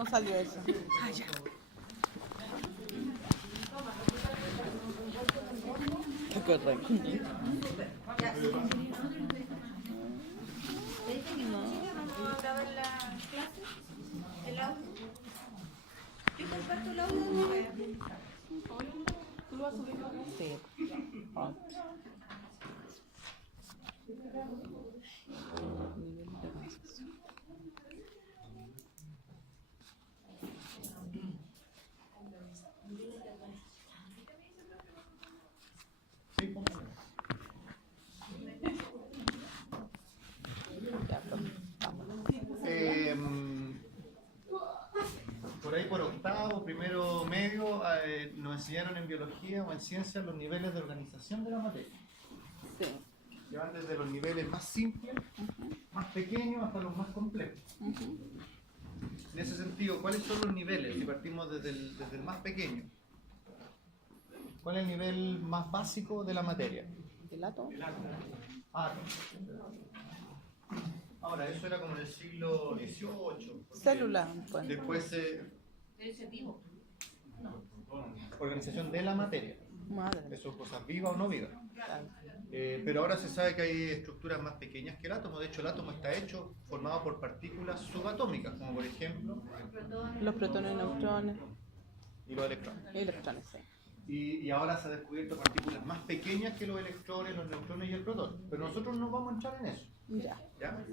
No salió eso. Ah, ya. ¿Te acuerdas? ¿Vamos a grabar la clase? ¿El audio? Yo comparto el audio después. ¿Tú lo vas a subir? Sí. Ah. Nivel de organización. Ya, pues, Por ahí por octavo, primero medio, nos enseñaron en biología o en ciencia los niveles de organización de la materia. sí. Que van desde los niveles más simples, más pequeños, hasta los más complejos. En ese sentido, ¿cuáles son los niveles? Si partimos desde el más pequeño. ¿Cuál es el nivel más básico de la materia? ¿El átomo? Átomo. Ahora, eso era como en el siglo XVIII. Célula. Pues. Después organización de la materia. Madre. Eso, cosas vivas o no vivas. Claro. Pero ahora se sabe que hay estructuras más pequeñas que el átomo. De hecho, el átomo está hecho, formado por partículas subatómicas, como por ejemplo Los protones, neutrones, y los electrones. electrones, sí. Y ahora se ha descubierto partículas más pequeñas que los electrones, los neutrones y el protón. Pero nosotros no vamos a entrar en eso. Ya. ¿Ya?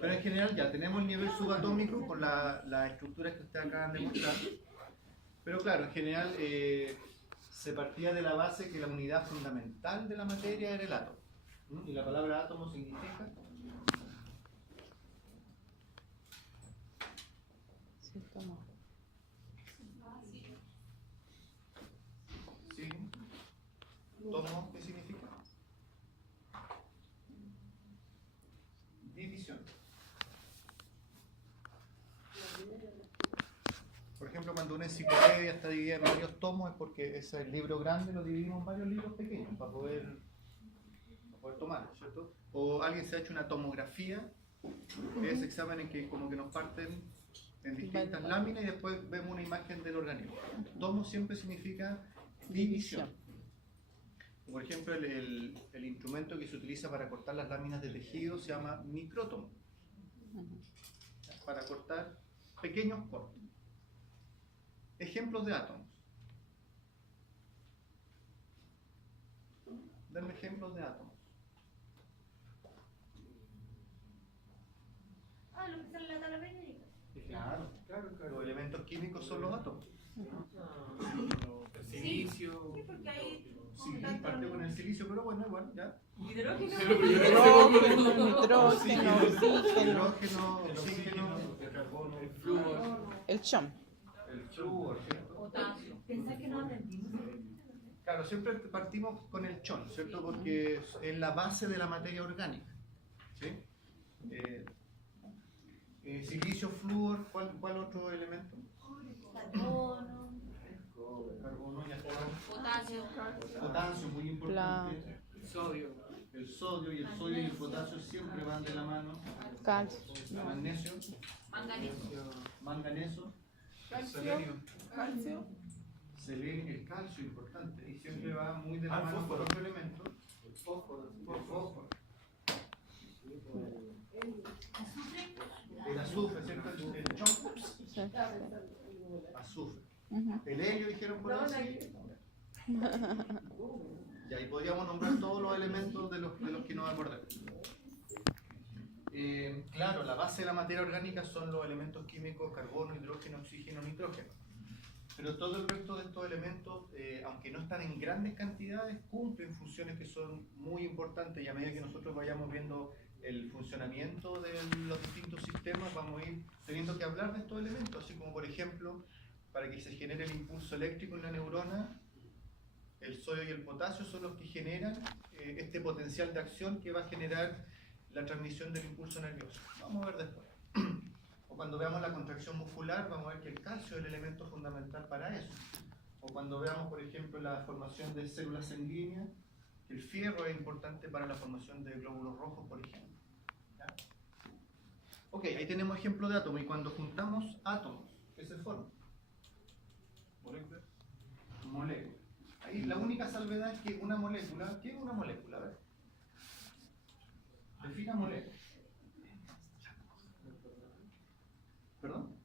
Pero en general ya tenemos el nivel subatómico con las estructuras que ustedes acaban de mostrar. Pero claro, en general se partía de la base que la unidad fundamental de la materia era el átomo. Y la palabra átomo significa Sí, toma. ¿sí? ¿Tomo qué significa? División. Por ejemplo, cuando una enciclopedia está dividida en varios tomos es porque ese libro grande lo dividimos en varios libros pequeños para poder tomar, ¿cierto? O alguien se ha hecho una tomografía, que es examen en que como que nos parten en distintas láminas y después vemos una imagen del organismo. Tomo siempre significa división. Por ejemplo, el instrumento que se utiliza para cortar las láminas de tejido se llama micrótomo, para cortar pequeños cortes. Ejemplos de átomos. Denme ejemplos de átomos. Ah, lo que sale en la tabla periódica. Claro. Los elementos químicos son los átomos. El silicio. Sí, porque ahí Sí, parte con el silicio, pero bueno, igual, ya. hidrógeno. Hidrógeno, nitrógeno, oxígeno, Hidrógeno, oxígeno, el carbono, el flúor, el chom. el flúor, ¿cierto? Potasio. Pensá que no aprendimos. Claro, siempre partimos con el chon, ¿cierto? Porque es la base de la materia orgánica. ¿Sí? Silicio, flúor, ¿cuál otro elemento? Carbono. Carbono, ya está. Potasio. Potasio, muy importante. sodio, El sodio y el potasio siempre van de la mano. Calcio. Magnesio, manganeso, selenio, Calcio. selenio, el calcio importante. Y siempre va muy de la mano con otro elemento. El fósforo. El azufre, ¿cierto? El chon. Sí, Azufre. Ujú. El helio, dijeron por ahí. Sí. Y ahí podríamos nombrar todos los elementos de los que nos acordamos. Claro, la base de la materia orgánica son los elementos químicos carbono, hidrógeno, oxígeno, nitrógeno. Pero todo el resto de estos elementos, aunque no están en grandes cantidades, cumplen funciones que son muy importantes y a medida que nosotros vayamos viendo el funcionamiento de los distintos sistemas, vamos a ir teniendo que hablar de estos elementos, así como por ejemplo, para que se genere el impulso eléctrico en la neurona, el sodio y el potasio son los que generan este potencial de acción que va a generar la transmisión del impulso nervioso. Vamos a ver después. O cuando veamos la contracción muscular, vamos a ver que el calcio es el elemento fundamental para eso. O cuando veamos, por ejemplo, la formación de células sanguíneas, que el fierro es importante para la formación de glóbulos rojos, por ejemplo. ¿Ya? Ok. Ok, ahí tenemos ejemplo de átomo. Y cuando juntamos átomos, ¿qué se forma? Moléculas. Molécula. Ahí la única salvedad es que una molécula, ¿qué es una molécula? A ver. Defina molécula. ¿Perdón?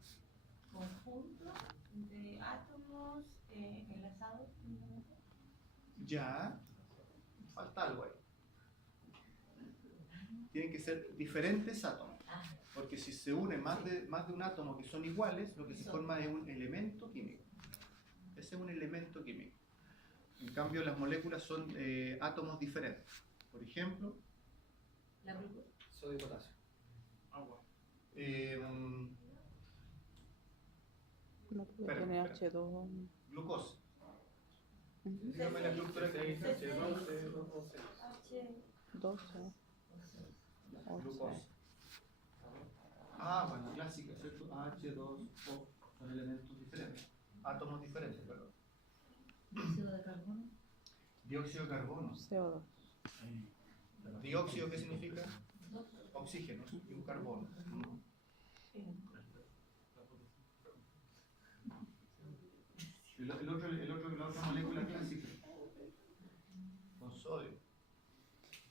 Conjunto de átomos enlazados. Ya. Falta algo ahí. Tienen que ser diferentes átomos. Porque si se une más de un átomo que son iguales, lo que se forma es un elemento químico. Ese es un elemento químico. En cambio, las moléculas son átomos diferentes. Por ejemplo, La glucosa. Sodio y potasio. Agua. No puede Espera, tener espera. H2. Glucosa. Ujú. Dígame la estructura química. H. 12. Glucosa. Ah, bueno, clásica, ¿cierto? H2O. Son elementos diferentes. Átomos diferentes, perdón. Dióxido de carbono. Dióxido de carbono. CO2. Dióxido, ¿qué significa? Oxígeno y un carbono. La otra molécula clásica. Con sodio.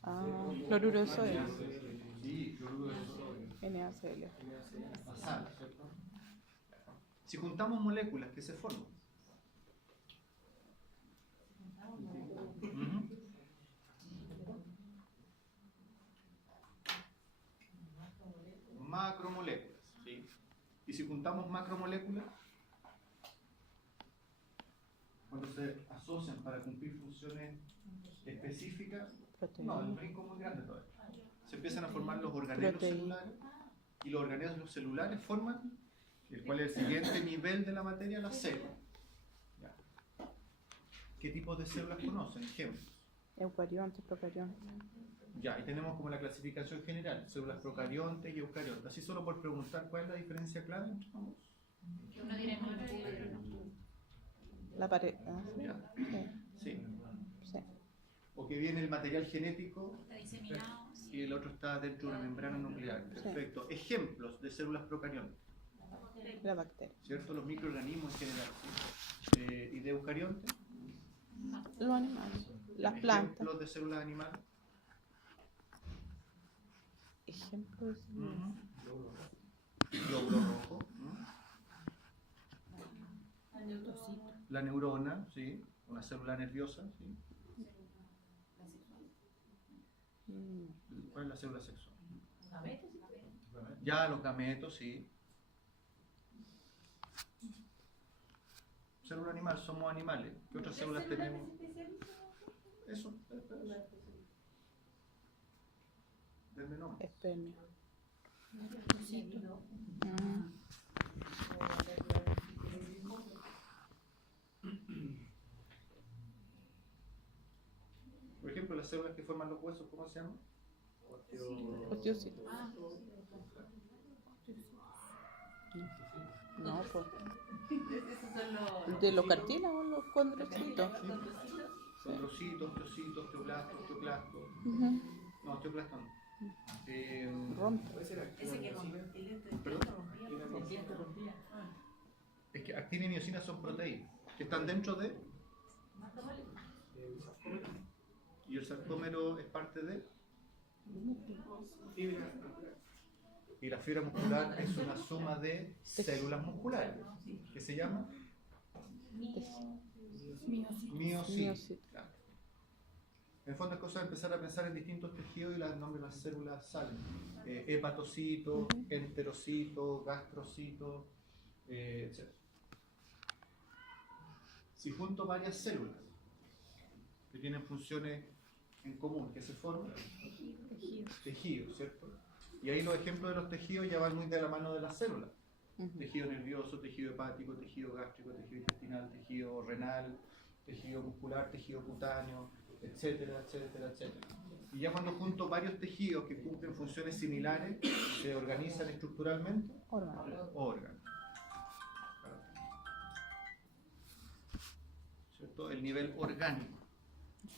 Ah, cloruro de sodio. Sí, cloruro de sodio. NaCl. La sal, ¿cierto? Si juntamos moléculas, ¿qué se forman? Ujú. Macromoléculas, ¿sí? Y si juntamos macromoléculas, cuando se asocian para cumplir funciones específicas, no, el brinco es muy grande todavía. Se empiezan a formar los organelos Proteína. celulares y los organelos celulares forman, el cual es el siguiente nivel de la materia, la célula. Ya. ¿Qué tipos de células conocen? Ejemplos. Eucariontes, procariontes. Ya, ahí tenemos como la clasificación general, células procariontes y eucariontes. Así solo por preguntar cuál es la diferencia clave entre ambos. Que uno tiene número y el otro no. La pared. Ah, Ya. sí. Sí. Sí. O que viene el material genético Está diseminado. y el otro está dentro de una membrana nuclear. Perfecto. Ejemplos de células procariontes, La bacteria. ¿cierto? Los microorganismos en general. ¿Sí? ¿Y de eucariontes? Los animales. Las plantas. Ejemplos de células animales. Ejemplos. Glóbulo rojo. La neurona, ¿sí? Una célula nerviosa, ¿sí? ¿Cuál es la célula sexual? Ya, los gametos, sí. Célula animal, somos animales. ¿Qué otras células tenemos? Eso. Denme nombre. Espermio. Por ejemplo, las células que forman los huesos, ¿cómo se llaman? Osteocitos. No, pues. Esos son los. De los cartílagos, los condrocitos. Condrocitos, osteocitos, osteoblastos, osteoclastos. Ujú. No, osteoclastos no. Rompe. Ese que rompió. ¿Perdón? Es que actina y miosina son proteínas que están dentro de. Y el sarcómero es parte de. Y la fibra muscular es una suma de células musculares que se llama miocitos. Miocitos. Claro. En el fondo es cosa de empezar a pensar en distintos tejidos y los nombres de las células salen. Hepatocitos, enterocitos, gastrocitos, etc. Si junto varias células que tienen funciones en común, ¿qué se forman? Tejidos, ¿cierto? Y ahí los ejemplos de los tejidos ya van muy de la mano de las células. Ujú. Tejido nervioso, tejido hepático, tejido gástrico, tejido intestinal, tejido renal, tejido muscular, tejido cutáneo, etcétera, etcétera, etcétera. Y ya cuando junto varios tejidos que cumplen funciones similares, se organizan estructuralmente Órgano. órganos. ¿Cierto? El nivel orgánico.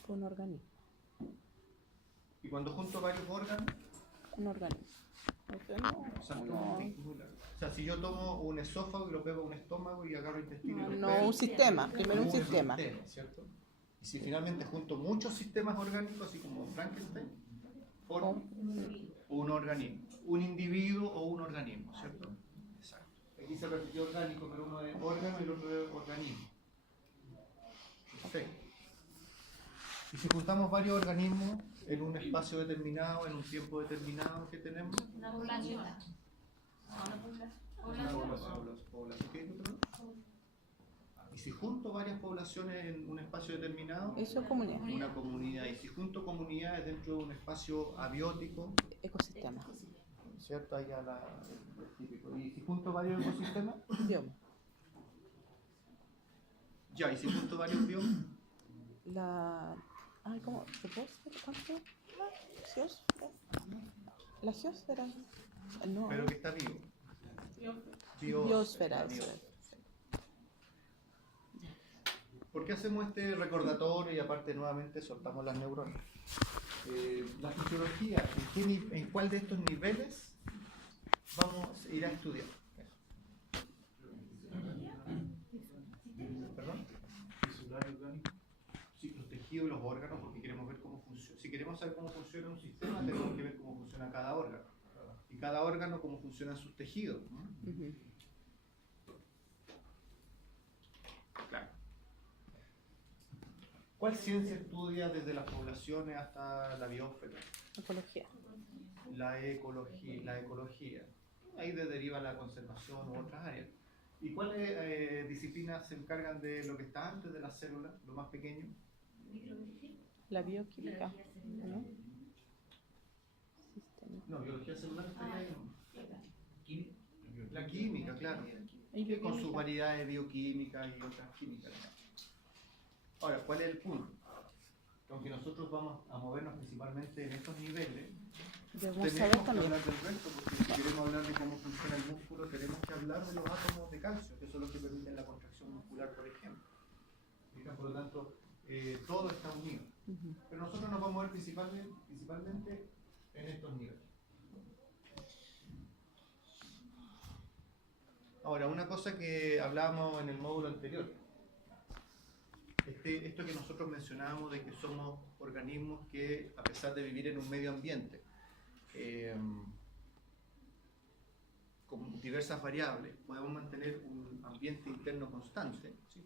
Un organismo. Y cuando junto varios órganos, Un organismo. O sea, no, Exactamente. O sea, si yo tomo un esófago y lo pego a un estómago y agarro intestino y lo no, pego, un sistema, primero un como sistema. ¿cierto? Y si finalmente junto muchos sistemas orgánicos, así como Frankenstein, formo un organismo, un individuo o un organismo, ¿cierto? Exacto. Aquí se repitió orgánico, pero uno es órgano y el otro es organismo. Perfecto. Y si juntamos varios organismos en un espacio determinado, en un tiempo determinado, ¿qué tenemos? Una población. Una población. ¿Qué dijo, perdón? Y si junto varias poblaciones en un espacio determinado, Eso es comunidad, una comunidad. Y si junto comunidades dentro de un espacio abiótico, ecosistema, ¿cierto? Ahí ya el típico. Y si junto varios ecosistemas, bioma. ya. Y si junto varios biomas, ¿Cómo? ¿Cuánto? ¿Geosfera? ¿La geosfera? No, pero que está vivo. biosfera, la eso biosfera. es. ¿Por qué hacemos este recordatorio y aparte nuevamente soltamos las neuronas? La fisiología, ¿en cuál de estos niveles vamos a ir a estudiar? ¿Perdón? Tisular y orgánico. Sí, los tejidos y los órganos, porque queremos ver cómo funciona. Si queremos saber cómo funciona un sistema, tenemos que ver cómo funciona cada órgano. Y cada órgano, cómo funcionan sus tejidos, ¿no? Ujú. Claro. ¿Cuál ciencia estudia desde las poblaciones hasta la biosfera? Ecología. La ecología. Ahí deriva la conservación u otras áreas. ¿Y cuáles disciplinas se encargan de lo que está antes de la célula, lo más pequeño? La bioquímica, ¿no? Sistema. No, biología celular estaría ahí, ¿no? La química, claro. ¿Y Que con sus bioquímica? variedades bioquímicas y otras químicas. Ahora, ¿cuál es el punto? Aunque nosotros vamos a movernos principalmente en estos niveles, Debemos tenemos saber que también. hablar del resto, porque si queremos hablar de cómo funciona el músculo, tenemos que hablar de los átomos de calcio, que son los que permiten la contracción muscular, por ejemplo. ¿Fijan? Por lo tanto, todo está unido. Ujú. Pero nosotros nos vamos a ver principalmente en estos niveles. Ahora, una cosa que hablábamos en el módulo anterior, esto que nosotros mencionábamos de que somos organismos que, a pesar de vivir en un medio ambiente, con diversas variables, podemos mantener un ambiente interno constante, ¿sí?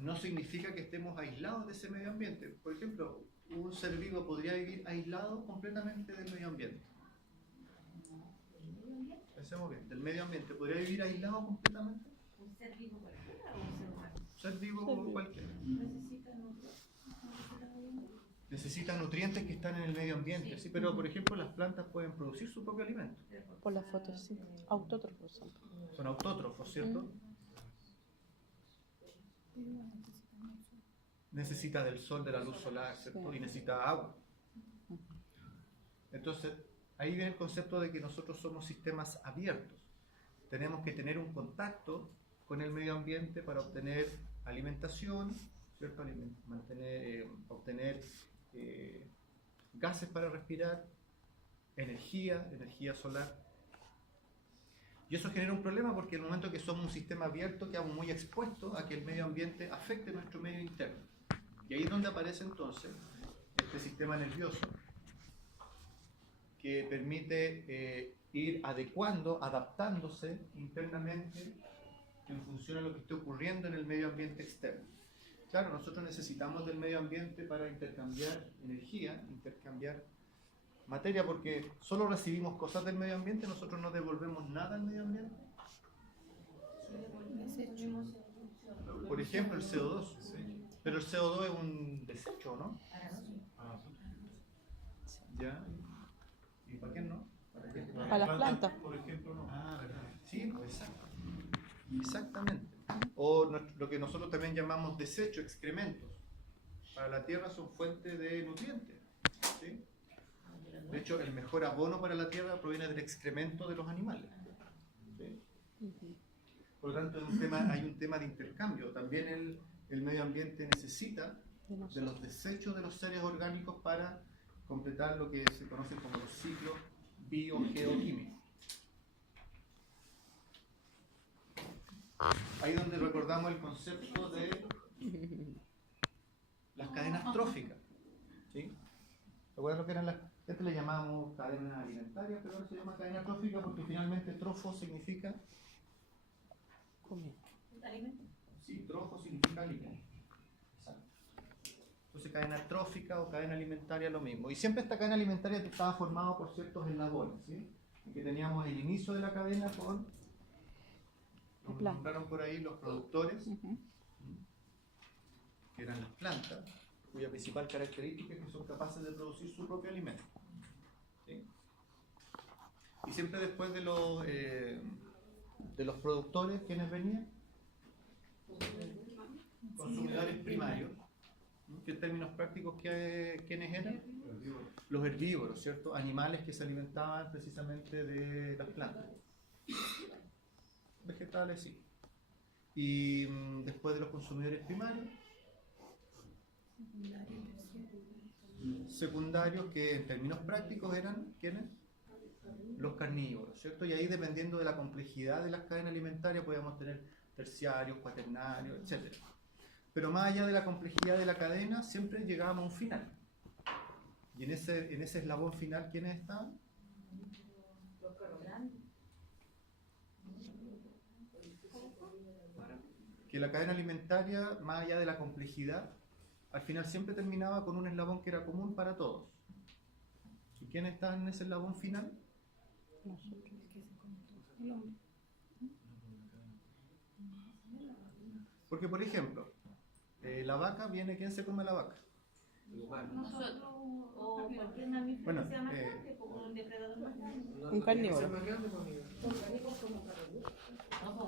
No significa que estemos aislados de ese medio ambiente. Por ejemplo, un ser vivo podría vivir aislado completamente del medio ambiente. Pensemos bien, del medio ambiente, ¿podría vivir aislado completamente? ¿Un ser vivo cualquiera o un ser humano? Ser vivo Ser vivo. cualquiera. ¿Necesitan otro? Necesitan nutrientes que están en el medio ambiente, ¿sí? Pero por ejemplo las plantas pueden producir su propio alimento. Por la fotosíntesis. Autótrofos son. Son autótrofos, ¿cierto? Necesita del sol, de la luz solar, ¿cierto? Y necesita agua. Entonces, ahí viene el concepto de que nosotros somos sistemas abiertos. Tenemos que tener un contacto con el medio ambiente para obtener alimentación, ¿cierto? Obtener gases para respirar, energía solar. Y eso genera un problema porque en el momento que somos un sistema abierto quedamos muy expuestos a que el medio ambiente afecte nuestro medio interno. Y ahí es donde aparece entonces este sistema nervioso que permite ir adecuando, adaptándose internamente en función a lo que esté ocurriendo en el medio ambiente externo. Claro, nosotros necesitamos del medio ambiente para intercambiar energía, intercambiar materia, porque solo recibimos cosas del medio ambiente, nosotros no devolvemos nada al medio ambiente. Por ejemplo, el CO2. Pero el CO2 es un desecho, ¿no? ¿Ya? ¿Y para qué no? Para las plantas. Por ejemplo, no. Ah, ¿verdad? Sí, pues exacto. Exactamente. O lo que nosotros también llamamos desecho, excrementos. Para la tierra son fuente de nutrientes. ¿Sí? De hecho, el mejor abono para la tierra proviene del excremento de los animales. ¿Sí? Por lo tanto, hay un tema de intercambio. También el medio ambiente necesita De de nosotros. los desechos de los seres orgánicos para completar lo que se conoce como los ciclos biogeoquímicos. Ahí donde recordamos el concepto de las cadenas tróficas. ¿Sí? ¿Recuerdan lo que eran las? Este le llamamos cadenas alimentarias, pero ahora se llama cadena trófica porque finalmente trofo significa. Comida. ¿Alimento? Sí, trofo significa alimento. Exacto. Entonces cadena trófica o cadena alimentaria lo mismo. Y siempre esta cadena alimentaria estaba formada por ciertos eslabones, ¿sí? Y que teníamos el inicio de la cadena con, nos Planta. nombraron por ahí los productores, Ujú. que eran las plantas, cuya principal característica es que son capaces de producir su propio alimento. ¿Sí? Y siempre después de los productores, ¿quiénes venían? Consumidores primarios, ¿no? Que en términos prácticos, ¿quiénes eran? Los herbívoros, ¿cierto? Animales que se alimentaban precisamente de las plantas. Vegetales, sí. Y después de los consumidores primarios, secundarios, que en términos prácticos eran, ¿quiénes? Los carnívoros, ¿cierto? Y ahí, dependiendo de la complejidad de las cadenas alimentarias, podíamos tener terciarios, cuaternarios, etc. Pero más allá de la complejidad de la cadena, siempre llegábamos a un final. Y en ese eslabón final, ¿quiénes estaban? Los perros grandes. Que la cadena alimentaria, más allá de la complejidad, al final siempre terminaba con un eslabón que era común para todos. ¿Y quiénes estaban en ese eslabón final? Nosotros. El hombre. Porque, por ejemplo, la vaca viene, ¿quién se come la vaca? Nosotros. O cualquier mamífero Bueno, que sea más grande, como un depredador más grande. Un carnívoro. No, pues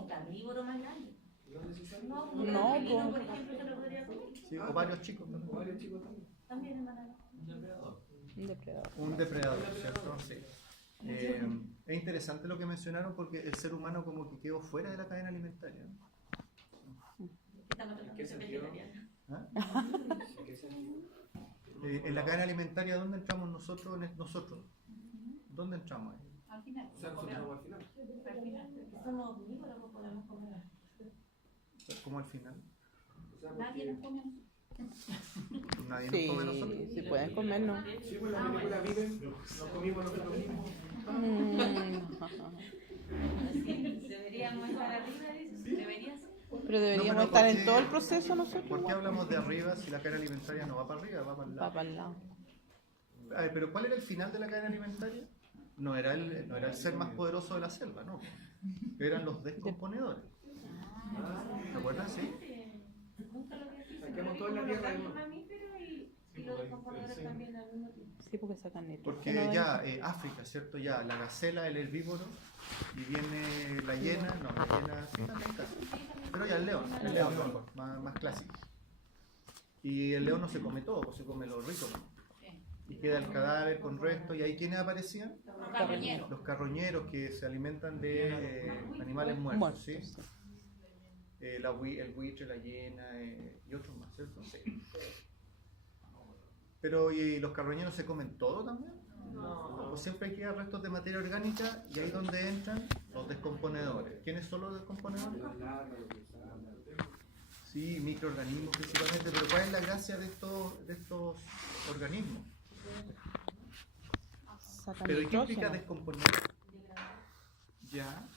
un carnívoro más grande. No, un No, felino, pues. por ejemplo, se lo podría comer. Sí, o varios chicos también. También en manada. Un depredador. Un depredador, ¿cierto? Sí. Es interesante lo que mencionaron porque el ser humano como que quedó fuera de la cadena alimentaria. Estamos tratando de ser vegetarianos. ¿Ah? En la cadena alimentaria, ¿dónde entramos nosotros? Nosotros. ¿Dónde entramos ahí? Al final. Al final. Porque somos omnívoros, no podemos comer. ¿Cómo al final? Nadie nos come. Nadie Sí, nos come a nosotros. sí pueden comernos. Sí, pues la película Viven, nos comimos nosotros mismos. Deberíamos estar arriba de eso. Debería ser. Pero deberíamos pero estar ¿por en qué- todo el proceso nosotros. ¿Por qué igual. hablamos de arriba si la cadena alimentaria no va para arriba, va para el Va lado? para el lado. A ver, pero ¿cuál era el final de la cadena alimentaria? No era el ser más poderoso de la selva, no. Eran los descomponedores. ¿Te acuerdas? Sí. Nunca lo había visto. Saquemos toda la tierra de Los nuevo. mamíferos y los descomponedores también al mismo tiempo. Sí, porque sacan nitrógeno. Porque de ya ahí. África, ¿cierto? Ya la gacela, el herbívoro, y viene la hiena, no, la hiena sí también casi. Pero ya el león más clásico. Y el león no se come todo, pues se come lo rico. Y queda el cadáver con resto, y ahí ¿quiénes aparecían? Los carroñeros. Los carroñeros que se alimentan de animales muertos, Muertos, ¿sí? sí. El buitre, la hiena y otros más, ¿cierto? Sí. Pero ¿y los carroñeros se comen todo también? No. Pues siempre quedan restos de materia orgánica y ahí es donde entran los descomponedores. ¿Quiénes son los descomponedores? Sí, microorganismos principalmente, pero ¿cuál es la gracia de estos organismos? Sacan ¿Pero ¿y qué implica nitrógeno. descomponer? Ya.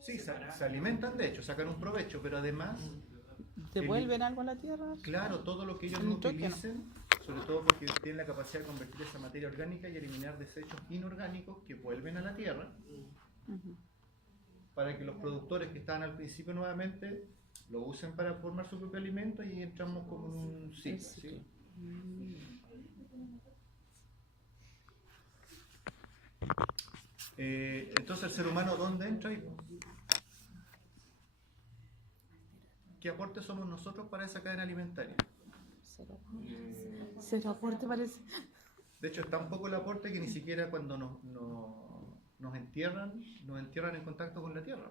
Sí, se alimentan de hecho, sacan un provecho, pero además, ¿Devuelven algo a la tierra? claro, todo lo que ellos El no nitrógeno. utilicen, sobre todo porque tienen la capacidad de convertir esa materia orgánica y eliminar desechos inorgánicos que vuelven a la tierra, Ujú. para que los productores que estaban al principio nuevamente lo usen para formar su propio alimento y entramos como en un ciclo. ¿Sí? Entonces el ser humano, ¿dónde entra ahí? ¿Qué aporte somos nosotros para esa cadena alimentaria? Cero aporte parece. De hecho, es tan poco el aporte que ni siquiera cuando nos entierran en contacto con la tierra.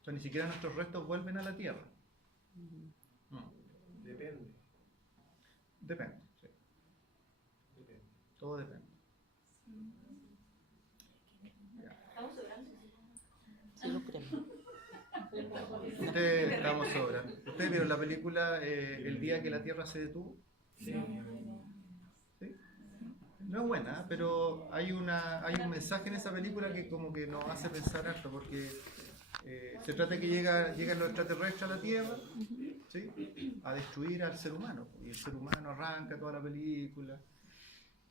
O sea, ni siquiera nuestros restos vuelven a la tierra. Depende. Depende, sí. Depende. Todo depende. Estamos sobrando. Sí, lo creo. Ustedes estamos sobra. ¿Ustedes vieron la película El día que la Tierra se detuvo? Sí. ¿Sí? No es buena, pero hay un mensaje en esa película que como que nos hace pensar harto, porque se trata de que llegan los extraterrestres a la Tierra, ¿sí? A destruir al ser humano, y el ser humano arranca toda la película,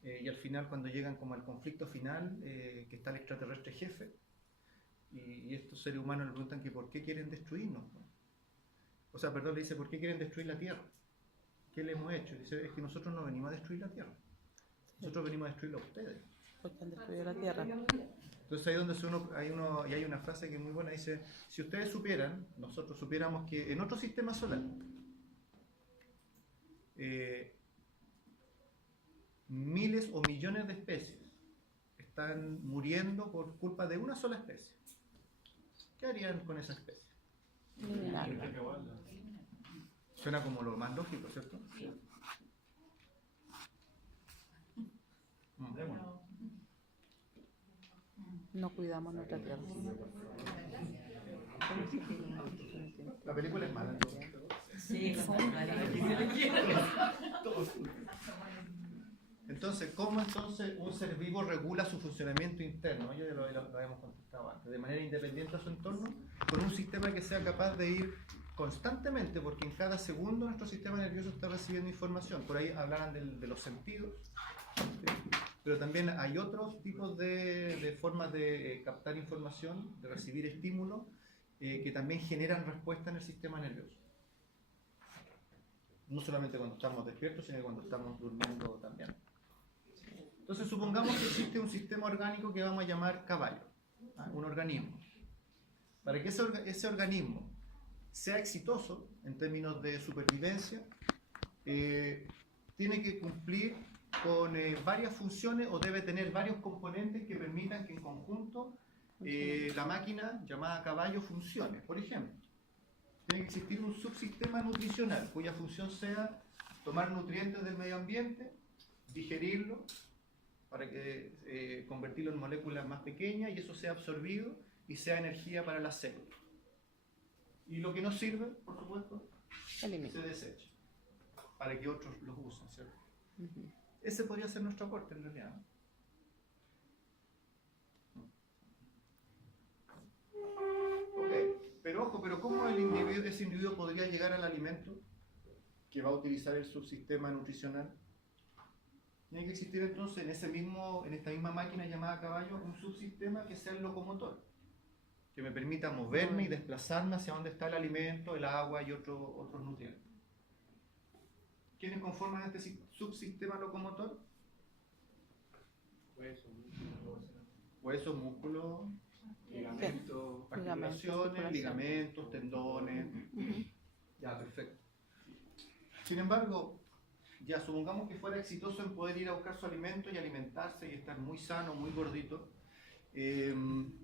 y al final cuando llegan como al conflicto final, que está el extraterrestre jefe, y estos seres humanos le preguntan que por qué quieren destruirnos, ¿no? O sea, perdón, le dice, ¿por qué quieren destruir la Tierra? ¿Qué le hemos hecho? Dice, es que nosotros no venimos a destruir la Tierra, nosotros venimos a destruirla a ustedes. Porque han destruido la tierra. Entonces ahí donde hay una frase que es muy buena, dice, si ustedes supieran, nosotros supiéramos que en otro sistema solar miles o millones de especies están muriendo por culpa de una sola especie, ¿qué harían con esa especie? Eliminarla. Suena como lo más lógico, ¿cierto? No cuidamos nuestra tierra. La película es mala, entonces. Sí, Entonces, ¿cómo entonces un ser vivo regula su funcionamiento interno? Ya lo habíamos contestado antes. De manera independiente a su entorno, con un sistema que sea capaz de ir constantemente, porque en cada segundo nuestro sistema nervioso está recibiendo información. Por ahí hablaban de los sentidos, ¿sí? Pero también hay otros tipos de formas de captar información, de recibir estímulos, que también generan respuesta en el sistema nervioso. No solamente cuando estamos despiertos, sino cuando estamos durmiendo también. Entonces supongamos que existe un sistema orgánico que vamos a llamar caballo, un organismo. Para que ese organismo sea exitoso en términos de supervivencia, tiene que cumplir con varias funciones o debe tener varios componentes que permitan que en conjunto la máquina llamada caballo funcione. Por ejemplo, tiene que existir un subsistema nutricional cuya función sea tomar nutrientes del medio ambiente, digerirlo para que convertirlo en moléculas más pequeñas y eso sea absorbido y sea energía para las células. Y lo que no sirve, por supuesto, Elimina. se desecha para que otros los usen, ¿cierto? Ese podría ser nuestro aporte en realidad, ¿no? Ok, pero ojo, pero ¿cómo ese individuo podría llegar al alimento que va a utilizar el subsistema nutricional? Tiene que existir entonces en esta misma máquina llamada caballo un subsistema que sea el locomotor, que me permita moverme y desplazarme hacia donde está el alimento, el agua y otros nutrientes. ¿Quiénes conforman este subsistema locomotor? Huesos, músculos, Ligamentos. articulaciones, ligamentos, tendones. Ya, perfecto. Sin embargo, ya supongamos que fuera exitoso en poder ir a buscar su alimento y alimentarse y estar muy sano, muy gordito.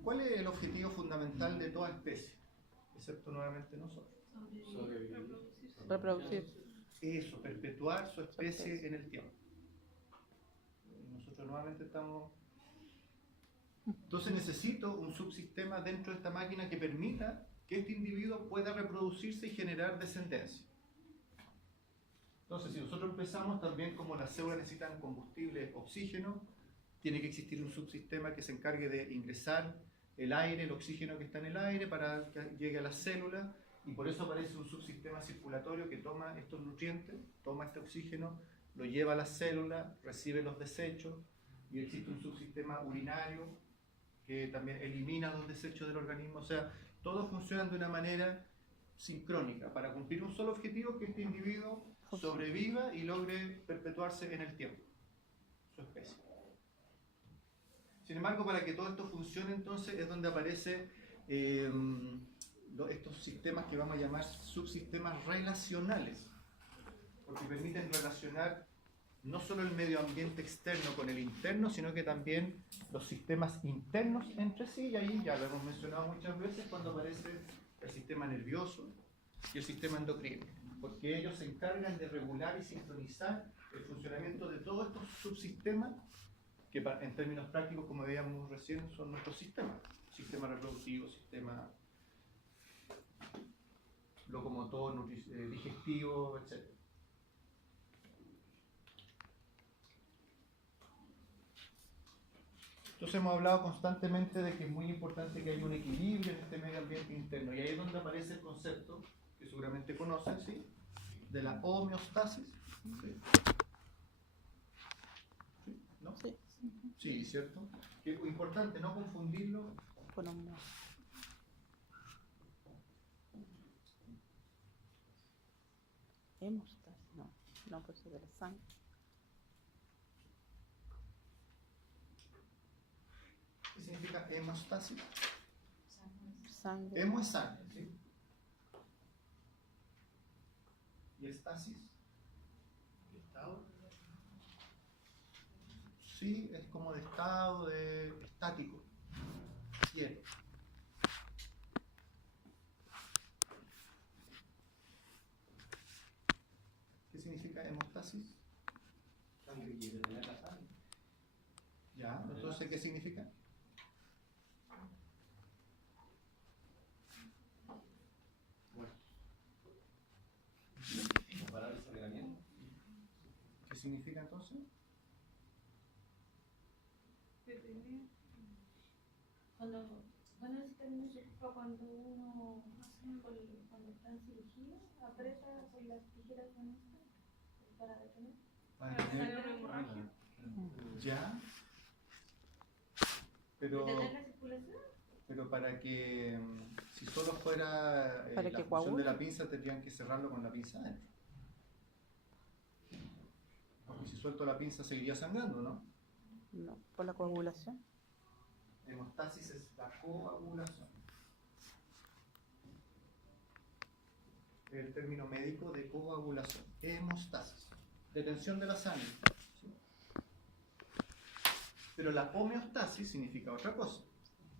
¿Cuál es el objetivo fundamental de toda especie? Excepto nuevamente nosotros. Reproducir. Eso, perpetuar su especie en el tiempo. Nosotros nuevamente estamos... Entonces necesito un subsistema dentro de esta máquina que permita que este individuo pueda reproducirse y generar descendencia. Entonces, si nosotros empezamos también como las células necesitan combustible, oxígeno, tiene que existir un subsistema que se encargue de ingresar el aire, el oxígeno que está en el aire para que llegue a las células, y por eso aparece un subsistema circulatorio que toma estos nutrientes, toma este oxígeno, lo lleva a las células, recibe los desechos, y existe un subsistema urinario que también elimina los desechos del organismo. O sea, todos funcionan de una manera sincrónica para cumplir un solo objetivo, que este individuo sobreviva y logre perpetuarse en el tiempo, su especie. Sin embargo, para que todo esto funcione, entonces, es donde aparecen estos sistemas que vamos a llamar subsistemas relacionales, porque permiten relacionar no solo el medio ambiente externo con el interno, sino que también los sistemas internos entre sí, y ahí ya lo hemos mencionado muchas veces cuando aparece el sistema nervioso, y el sistema endocrino, porque ellos se encargan de regular y sincronizar el funcionamiento de todos estos subsistemas que en términos prácticos, como veíamos recién, son nuestros sistemas. Sistema reproductivo, sistema locomotor, digestivo, etc. Entonces hemos hablado constantemente de que es muy importante que haya un equilibrio en este medio ambiente interno, y ahí es donde aparece el concepto que seguramente conocen, ¿sí?, de la homeostasis. ¿Sí? ¿Sí? ¿No? Sí. Sí, ¿cierto? Que es importante no confundirlo Con un... Hemostasis, no, no, pues de la sangre. ¿Qué significa hemostasis? Sangre. Hemo es sangre, ¿sí? ¿Y estasis? ¿Estado? Sí, es como de estado de estático, quieto. ¿Qué significa hemostasis? Sangre quiere tener la sangre. Ya, entonces, ¿qué significa? Bueno. Comparar el sangramiento. ¿Qué significa entonces? Cuando ese término se ocupa cuando uno, cuando está en cirugía, aprieta con las tijeras con esto para detener. Para Para tener- sacar una hemorragia. Ya. Pero, ¿Detener la circulación? pero para que, si solo fuera Para la que función coagule. de la pinza, tendrían que cerrarlo con la pinza adentro. Porque si suelto la pinza seguiría sangrando, ¿no? No, por la coagulación. Hemostasis es la coagulación. El término médico de coagulación. Hemostasis. Detención de la sangre. ¿Sí? Pero la homeostasis significa otra cosa.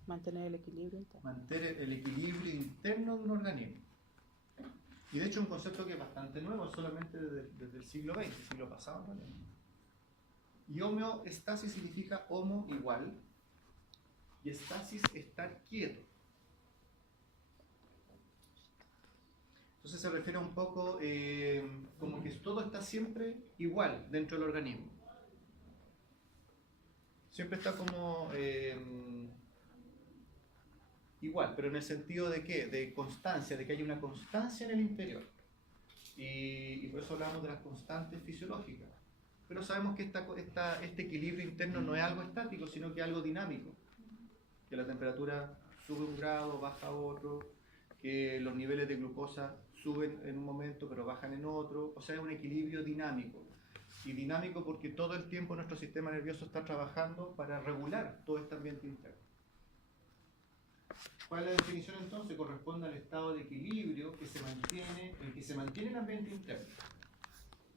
Mantener el equilibrio interno. Mantener el equilibrio interno de un organismo. Y de hecho un concepto que es bastante nuevo, solamente desde el siglo XX, siglo pasado en realidad. Y homeostasis significa homo igual, y estasis estar quieto. Entonces se refiere un poco como que todo está siempre igual dentro del organismo. Siempre está como igual, pero en el sentido de ¿qué? De constancia, de que hay una constancia en el interior. Y por eso hablamos de las constantes fisiológicas. Pero sabemos que este equilibrio interno no es algo estático, sino que es algo dinámico. Que la temperatura sube un grado, baja otro, que los niveles de glucosa suben en un momento pero bajan en otro. O sea, es un equilibrio dinámico. Y dinámico porque todo el tiempo nuestro sistema nervioso está trabajando para regular todo este ambiente interno. ¿Cuál es la definición entonces? Corresponde al estado de equilibrio que se mantiene, en que se mantiene el ambiente interno.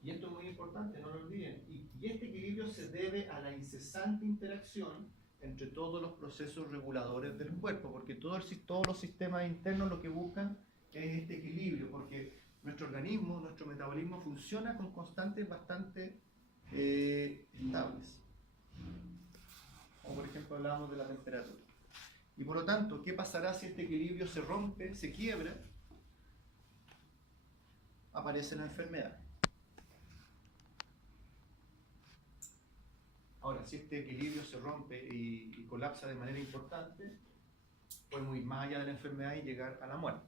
Y esto es muy importante, no lo olviden. Y este equilibrio se debe a la incesante interacción entre todos los procesos reguladores del cuerpo, porque todos los sistemas internos lo que buscan es este equilibrio, porque nuestro organismo, nuestro metabolismo funciona con constantes bastante estables. Como por ejemplo hablábamos de la temperatura. Y por lo tanto, ¿qué pasará si este equilibrio se rompe, se quiebra? Aparece la enfermedad. Ahora, si este equilibrio se rompe y colapsa de manera importante, podemos ir más allá de la enfermedad y llegar a la muerte.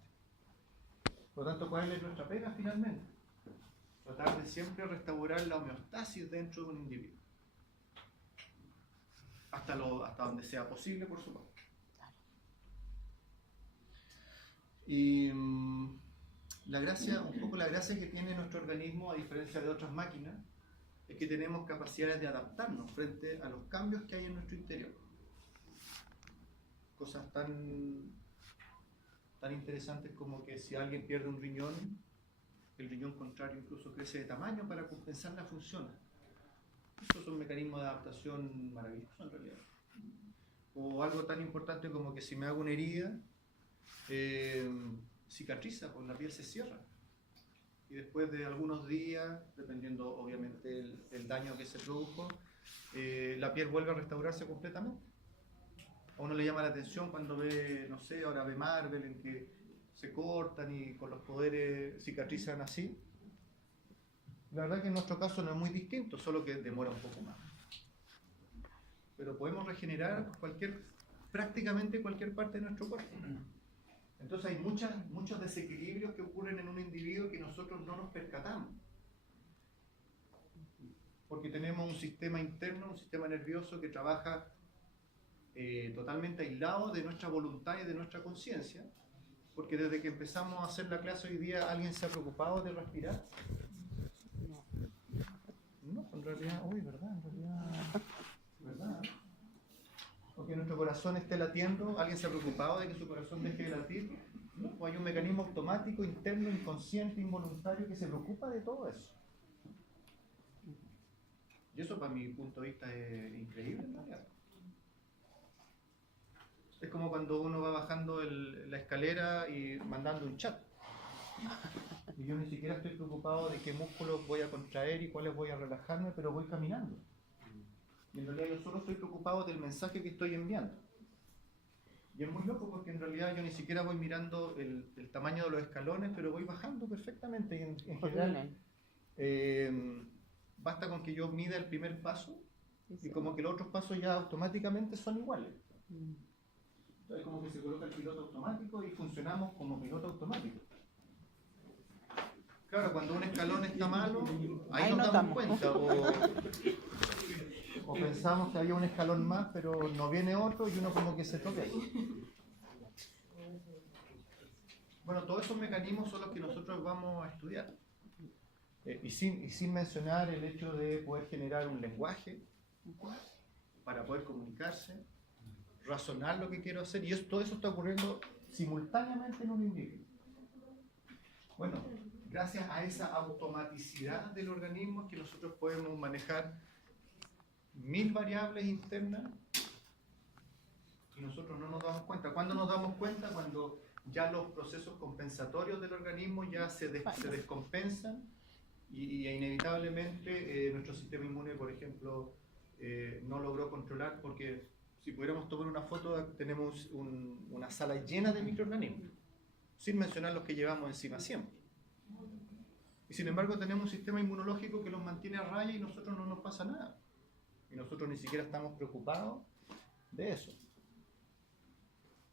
Por lo tanto, ¿cuál es nuestra pega finalmente? Tratar de siempre restaurar la homeostasis dentro de un individuo. Hasta donde sea posible, por supuesto. Y la gracia que tiene nuestro organismo, a diferencia de otras máquinas, es que tenemos capacidades de adaptarnos frente a los cambios que hay en nuestro interior. Cosas tan interesantes como que si alguien pierde un riñón, el riñón contrario incluso crece de tamaño para compensar la función. Estos son mecanismos de adaptación maravillosos en realidad. O algo tan importante como que si me hago una herida, cicatriza, pues la piel se cierra. Y después de algunos días, dependiendo obviamente el daño que se produjo, la piel vuelve a restaurarse completamente. A uno le llama la atención cuando ve, no sé, ahora ve Marvel, en que se cortan y con los poderes cicatrizan así. La verdad que en nuestro caso no es muy distinto, solo que demora un poco más. Pero podemos regenerar prácticamente cualquier parte de nuestro cuerpo. Entonces hay muchos desequilibrios que ocurren en un individuo que nosotros no nos percatamos. Porque tenemos un sistema interno, un sistema nervioso que trabaja totalmente aislado de nuestra voluntad y de nuestra conciencia. Porque desde que empezamos a hacer la clase hoy día, ¿alguien se ha preocupado de respirar? No, en realidad, ¿verdad? O que nuestro corazón esté latiendo, ¿alguien se ha preocupado de que su corazón deje de latir? No, pues hay un mecanismo automático, interno, inconsciente, involuntario que se preocupa de todo eso. Y eso, para mi punto de vista, es increíble en realidad. Es como cuando uno va bajando la escalera y mandando un chat. Y yo ni siquiera estoy preocupado de qué músculos voy a contraer y cuáles voy a relajarme, pero voy caminando. Y en realidad yo solo estoy preocupado del mensaje que estoy enviando. Y es muy loco porque en realidad yo ni siquiera voy mirando el tamaño de los escalones, pero voy bajando perfectamente. Y en general, basta con que yo mida el primer paso y como que los otros pasos ya automáticamente son iguales. Entonces como que se coloca el piloto automático y funcionamos como piloto automático. Claro, cuando un escalón está malo, ahí nos damos cuenta. O pensamos que había un escalón más, pero no viene otro y uno como que se toca ahí. Bueno, todos esos mecanismos son los que nosotros vamos a estudiar. Y sin mencionar el hecho de poder generar un lenguaje para poder comunicarse, razonar lo que quiero hacer, y todo eso está ocurriendo simultáneamente en un individuo. Bueno, gracias a esa automaticidad del organismo es que nosotros podemos manejar 1000 variables internas y nosotros no nos damos cuenta. ¿Cuándo nos damos cuenta? Cuando ya los procesos compensatorios del organismo ya se descompensan y inevitablemente nuestro sistema inmune, por ejemplo, no logró controlar, porque si pudiéramos tomar una foto, tenemos una sala llena de microorganismos, sin mencionar los que llevamos encima siempre. Y sin embargo tenemos un sistema inmunológico que los mantiene a raya y nosotros no nos pasa nada. Y nosotros ni siquiera estamos preocupados de eso.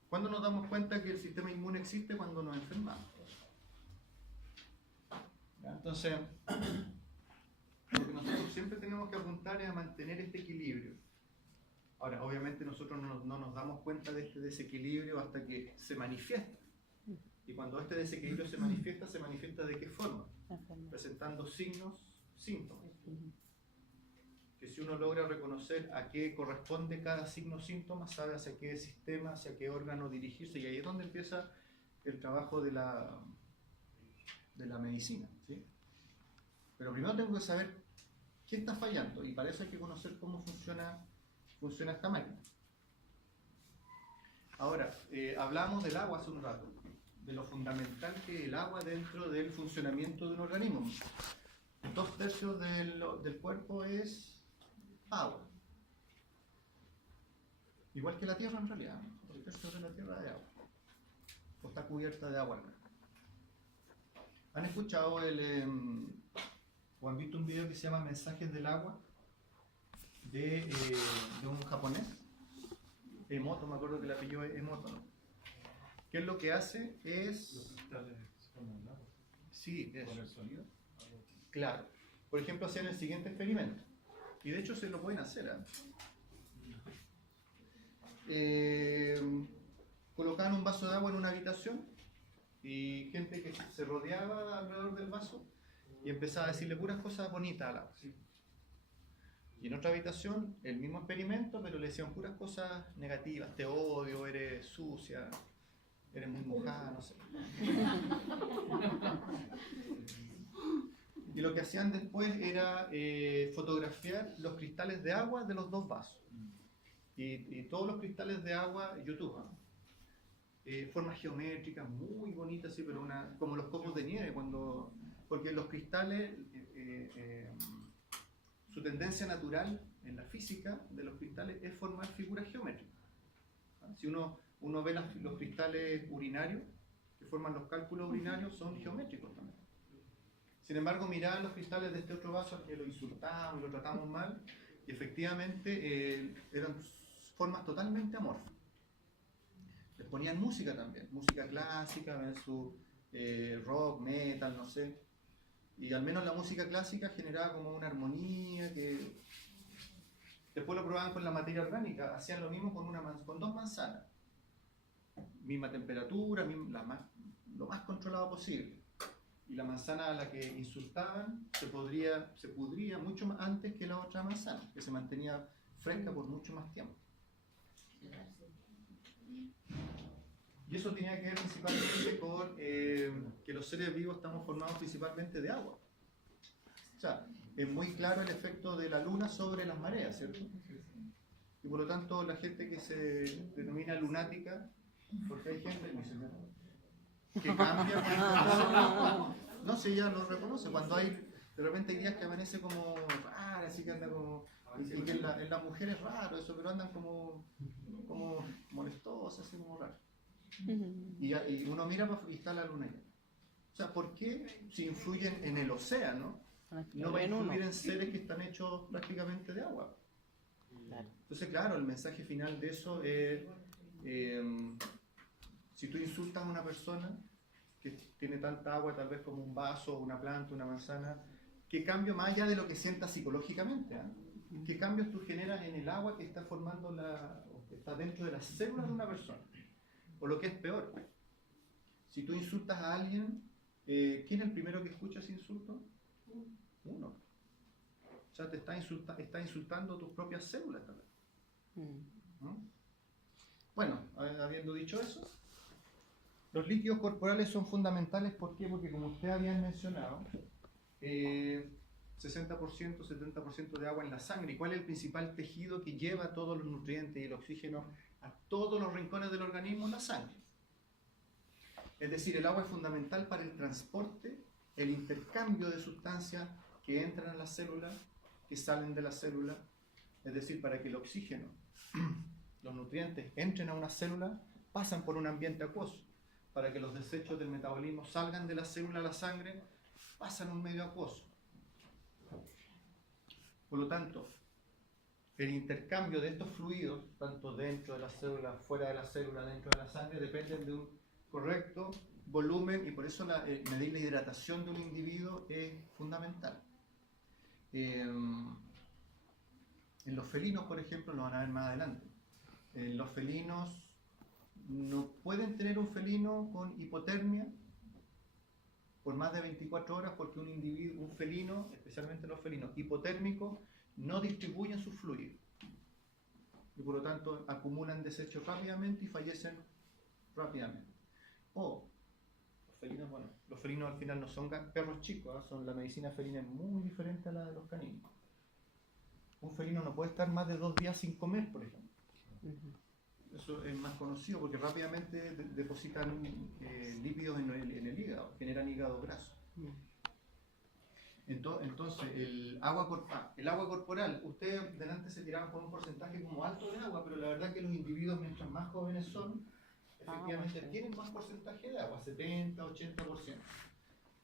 ¿Cuándo nos damos cuenta que el sistema inmune existe? Cuando nos enfermamos. ¿Ya? Entonces, lo que nosotros siempre tenemos que apuntar es a mantener este equilibrio. Ahora, obviamente nosotros no nos damos cuenta de este desequilibrio hasta que se manifiesta. Y cuando este desequilibrio se manifiesta ¿de qué forma? Presentando signos, síntomas. Que si uno logra reconocer a qué corresponde cada signo, síntoma, sabe hacia qué sistema, hacia qué órgano dirigirse, y ahí es donde empieza el trabajo de la medicina, ¿sí? Pero primero tengo que saber qué está fallando, y para eso hay que conocer cómo funciona esta máquina. Ahora, hablamos del agua hace un rato, de lo fundamental que es el agua dentro del funcionamiento de un organismo. 2/3 del cuerpo es agua. Igual que la Tierra en realidad, ¿no? 2/3 de la Tierra es agua. O está cubierta de agua. ¿Han escuchado o han visto un video que se llama Mensajes del agua? De un japonés, Emoto, me acuerdo que el apellido es Emoto, ¿no? ¿Qué es lo que hace? Sí, eso. ¿Con el sonido? Claro. Por ejemplo, hacían el siguiente experimento. Y de hecho se lo pueden hacer. Colocaban un vaso de agua en una habitación y gente que se rodeaba alrededor del vaso y empezaba a decirle puras cosas bonitas al agua. Y en otra habitación, el mismo experimento, pero le decían puras cosas negativas. Te odio, eres sucia, eres muy mojada, no sé. Y lo que hacían después era fotografiar los cristales de agua de los dos vasos. Y todos los cristales de agua, YouTube, formas geométricas muy bonitas, sí, pero como los copos de nieve, porque los cristales, su tendencia natural en la física de los cristales es formar figuras geométricas. Si uno ve los cristales urinarios, que forman los cálculos urinarios, son geométricos también. Sin embargo, miraban los cristales de este otro vaso al que lo insultamos y lo tratamos mal, y efectivamente eran formas totalmente amorfas. Les ponían música también, música clásica versus rock, metal, no sé. Y al menos la música clásica generaba como una armonía que después lo probaban con la materia orgánica, hacían lo mismo con dos manzanas. Misma temperatura, lo más controlado posible. Y la manzana a la que insultaban se pudría mucho más antes que la otra manzana, que se mantenía fresca por mucho más tiempo. Y eso tenía que ver principalmente con que los seres vivos estamos formados principalmente de agua. O sea, es muy claro el efecto de la luna sobre las mareas, ¿cierto? Y por lo tanto la gente que se denomina lunática, porque hay gente que cambia, no sé, ya lo reconoce, cuando de repente hay días que amanece como rara, así que anda como, y que en las mujeres es raro eso, pero andan como molestosas, así como raro. Y uno mira y está la luna llena. O sea, ¿por qué si influyen en el océano, no va a influir en seres que están hechos prácticamente de agua? Claro. Entonces, claro, el mensaje final de eso es, si tú insultas a una persona que tiene tanta agua, tal vez como un vaso, una planta, una manzana, ¿qué cambio más allá de lo que sientas psicológicamente? ¿Qué cambios tú generas en el agua que está formando que está dentro de las células de una persona? O lo que es peor, si tú insultas a alguien, ¿quién es el primero que escucha ese insulto? Uno. O sea, te está insultando tus propias células también. ¿No? Bueno, habiendo dicho eso, los líquidos corporales son fundamentales. ¿Por qué? Porque como ustedes habían mencionado, 60%, 70% de agua en la sangre. ¿Y cuál es el principal tejido que lleva todos los nutrientes y el oxígeno a todos los rincones del organismo? La sangre. Es decir, el agua es fundamental para el transporte, el intercambio de sustancias que entran a las células, que salen de la célula. Es decir, para que el oxígeno, los nutrientes entren a una célula, pasan por un ambiente acuoso. Para que los desechos del metabolismo salgan de la célula a la sangre, pasan un medio acuoso. Por lo tanto, el intercambio de estos fluidos, tanto dentro de la célula, fuera de la célula, dentro de la sangre, dependen de un correcto volumen, y por eso medir la hidratación de un individuo es fundamental. En los felinos, por ejemplo, lo van a ver más adelante. Los felinos no pueden tener un felino con hipotermia por más de 24 horas porque un felino, especialmente los felinos hipotérmicos, no distribuyen sus fluidos y por lo tanto acumulan desechos rápidamente y fallecen rápidamente. Los felinos al final no son perros chicos, la medicina felina es muy diferente a la de los caninos. Un felino no puede estar más de 2 días sin comer, por ejemplo. Eso es más conocido porque rápidamente depositan lípidos en el hígado, generan hígado graso. Entonces, el agua corporal, ustedes delante se tiraban por un porcentaje como alto de agua, pero la verdad es que los individuos mientras más jóvenes son, efectivamente tienen más porcentaje de agua, 70, 80%.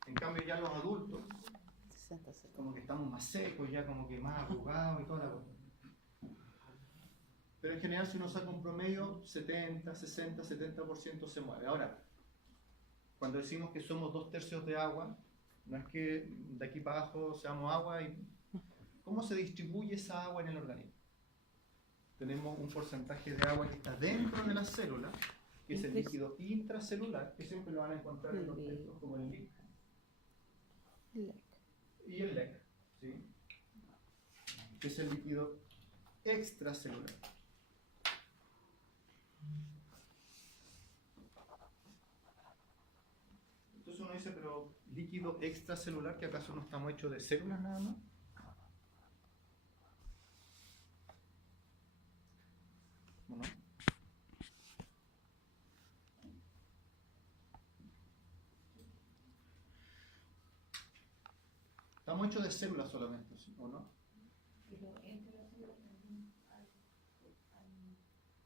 En cambio ya los adultos, 60, 70. como que estamos más secos, ya como que más arrugados y toda la cosa. Pero en general si uno saca un promedio, 70, 60, 70% se mueve. Ahora, cuando decimos que somos 2/3 de agua, no es que de aquí para abajo seamos agua. ¿Cómo se distribuye esa agua en el organismo? Tenemos un porcentaje de agua que está dentro de la célula, que es el líquido intracelular, que siempre lo van a encontrar en los textos como el LIC. Y el LEC, ¿sí? Que es el líquido extracelular. Entonces uno dice, pero líquido extracelular, ¿que acaso no estamos hechos de células nada más? ¿O no? Estamos hechos de células solamente, ¿sí? ¿O no? Pero entre las células también hay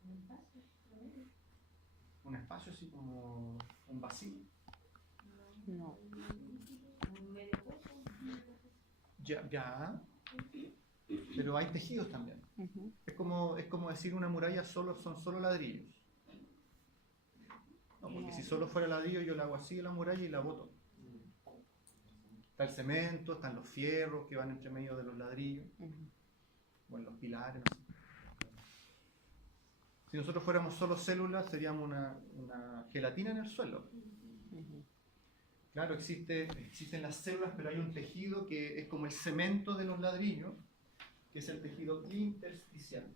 un espacio, ¿no? Un espacio así como un vacío. No. Un medio hueco. Ya. Pero hay tejidos también. Ujú. Es como decir una muralla son solo ladrillos. No, porque No. si solo fuera ladrillo yo la hago así la muralla y la boto. Está el cemento, están los fierros que van entre medio de los ladrillos, Ujú. bueno, los pilares, no sé. Si nosotros fuéramos solo células seríamos una gelatina en el suelo. Ujú. Claro, existen las células, pero hay un tejido que es como el cemento de los ladrillos, que es el tejido intersticial.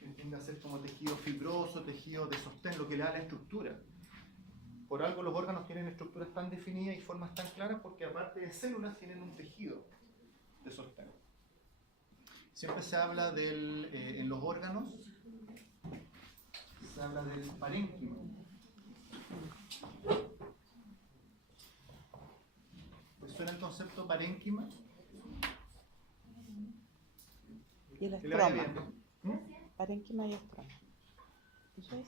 Que tiende a ser como tejido fibroso, tejido de sostén, lo que le da la estructura. Por algo los órganos tienen estructuras tan definidas y formas tan claras, porque aparte de células tienen un tejido de sostén. Siempre se habla en los órganos, se habla del parénquima. ¿Les suena el concepto parénquima? Y el Que le vaya estroma. bien. Parénquima y estroma. ¿Eso es?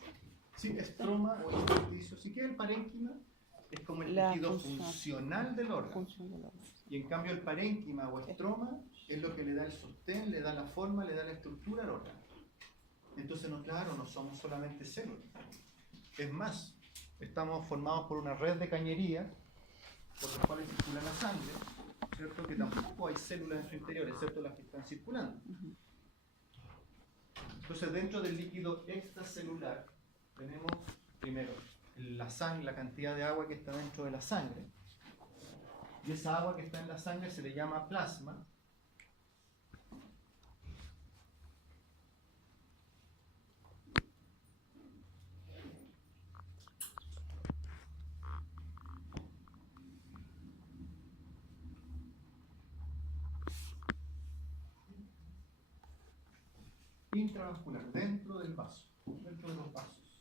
Sí, estroma o intersticio. Si queda el parénquima, es como el La tejido función. funcional del órgano. Función del órgano. Y en cambio el parénquima o estroma es lo que le da el sostén, le da la forma, le da la estructura al órgano. Entonces, no, claro, no somos solamente células. Es más, estamos formados por una red de cañerías por las cuales circula la sangre, ¿cierto? Que tampoco hay células en su interior, excepto las que están circulando. Ujú. Entonces, dentro del líquido extracelular tenemos primero la sangre, la cantidad de agua que está dentro de la sangre. Y esa agua que está en la sangre se le llama plasma. Intravascular, dentro del vaso, dentro de los vasos.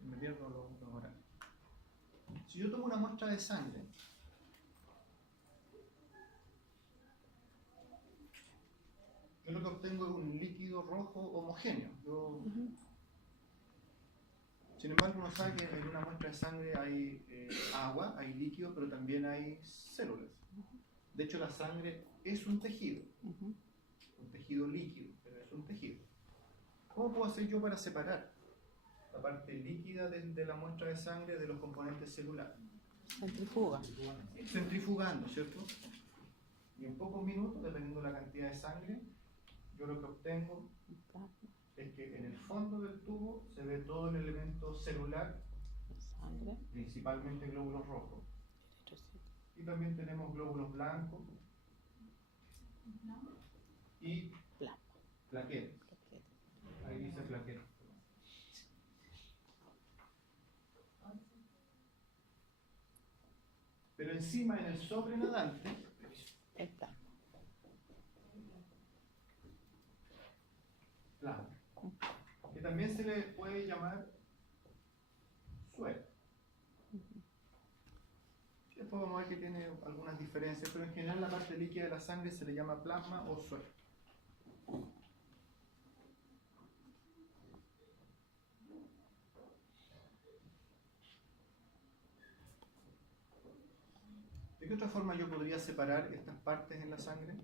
Me pierdo los horarios. Si yo tomo una muestra de sangre, yo lo que obtengo es un líquido rojo homogéneo. Sin embargo, uno sabe que en una muestra de sangre hay agua, hay líquido, pero también hay células. De hecho, la sangre es un tejido líquido, pero es un tejido. ¿Cómo puedo hacer yo para separar la parte líquida de la muestra de sangre de los componentes celulares? Centrifuga. Centrifugando, ¿cierto? Y en pocos minutos, dependiendo de la cantidad de sangre, yo lo que obtengo es que en el fondo del tubo se ve todo el elemento celular, Sangre. principalmente glóbulos rojos. Eritrocito. Y también tenemos glóbulos blancos y Plasma. plaquetas. Plaqueta. Ahí dice plaquetas. Pero encima, en el sobrenadante, El plasma. plasma, que también se le puede llamar suero. Después vamos a ver que tiene algunas diferencias, pero en general la parte líquida de la sangre se le llama plasma o suero. ¿De qué otra forma yo podría separar estas partes en la sangre?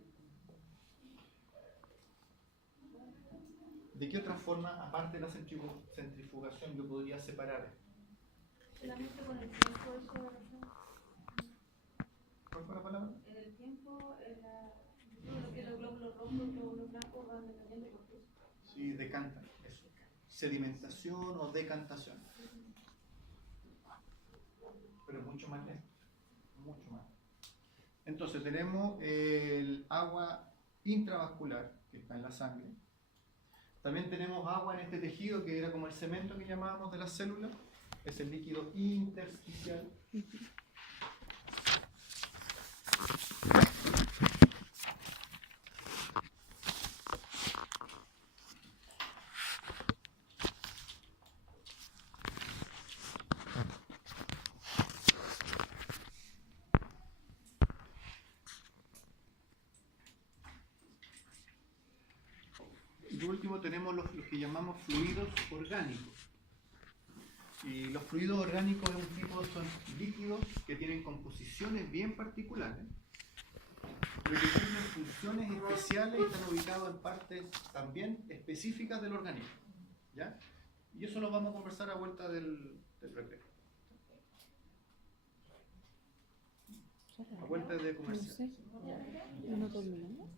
¿De qué otra forma, aparte de la centrifugación, yo podría separar esto? Solamente con el tiempo eso de ¿Cuál fue la palabra? en el tiempo, todo lo que los glóbulos rojos, los glóbulos blancos van dependiendo por qué. Sí, decantan, eso. Sedimentación o decantación. Pero es mucho más lento, mucho más. Entonces tenemos el agua intravascular que está en la sangre. También tenemos agua en este tejido que era como el cemento que llamábamos de las células. Es el líquido intersticial. por último tenemos los que llamamos fluidos orgánicos. Y los fluidos orgánicos es un tipo, son líquidos que tienen composiciones bien particulares, pero que cumplen funciones especiales y están ubicados en partes también específicas del organismo. ¿Ya? Y eso lo vamos a conversar a vuelta del recreo. A vuelta de No comercial. sé. ¿No terminamos?